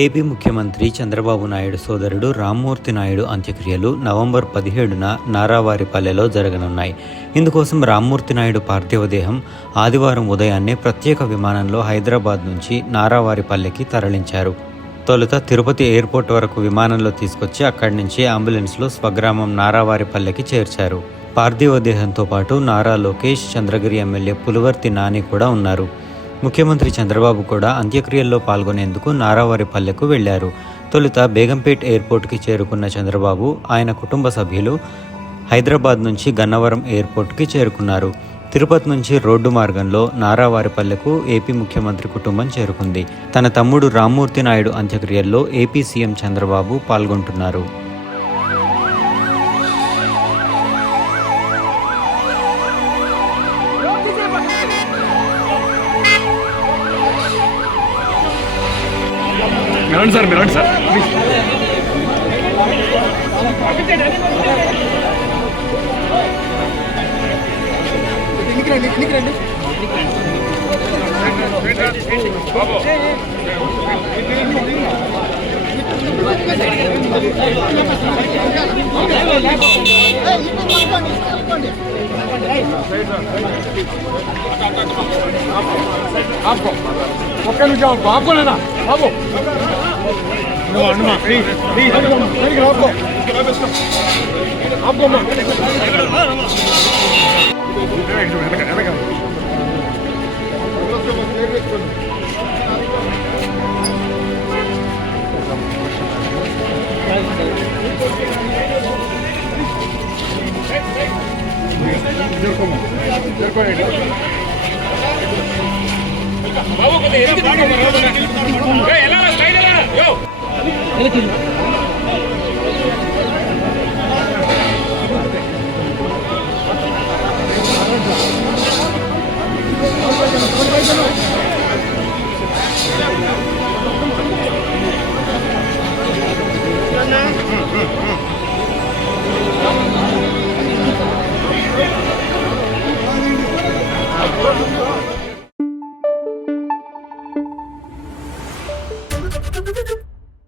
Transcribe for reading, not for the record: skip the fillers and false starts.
AP ముఖ్యమంత్రి చంద్రబాబు నాయుడు సోదరుడు రామ్మూర్తి నాయుడు అంత్యక్రియలు నవంబర్ 17న నారావారిపల్లెలో జరగనున్నాయి. ఇందుకోసం రామ్మూర్తి నాయుడు పార్థివ దేహం ఆదివారం ఉదయాన్నే ప్రత్యేక విమానంలో హైదరాబాద్ నుంచి నారావారిపల్లెకి తరలించారు. తొలుత తిరుపతి ఎయిర్పోర్ట్ వరకు విమానంలో తీసుకొచ్చి అక్కడి నుంచి అంబులెన్స్లో స్వగ్రామం నారావారిపల్లెకి చేర్చారు. పార్థివ దేహంతో పాటు నారా లోకేష్, చంద్రగిరి ఎమ్మెల్యే పులివర్తి నాని కూడా ఉన్నారు. ముఖ్యమంత్రి చంద్రబాబు కూడా అంత్యక్రియల్లో పాల్గొనేందుకు నారావారిపల్లెకు వెళ్లారు. తొలుత బేగంపేట్ ఎయిర్పోర్ట్కి చేరుకున్న చంద్రబాబు, ఆయన కుటుంబ సభ్యులు హైదరాబాద్ నుంచి గన్నవరం ఎయిర్పోర్ట్కి చేరుకున్నారు. తిరుపతి నుంచి రోడ్డు మార్గంలో నారావారిపల్లెకు ఏపీ ముఖ్యమంత్రి కుటుంబం చేరుకుంది. తన తమ్ముడు రామ్మూర్తి నాయుడు అంత్యక్రియల్లో ఏపీ సీఎం చంద్రబాబు పాల్గొంటున్నారు. మిరండి సార్ రండి. ఒక్క నిమిషం బాబోనా బాబు బాబు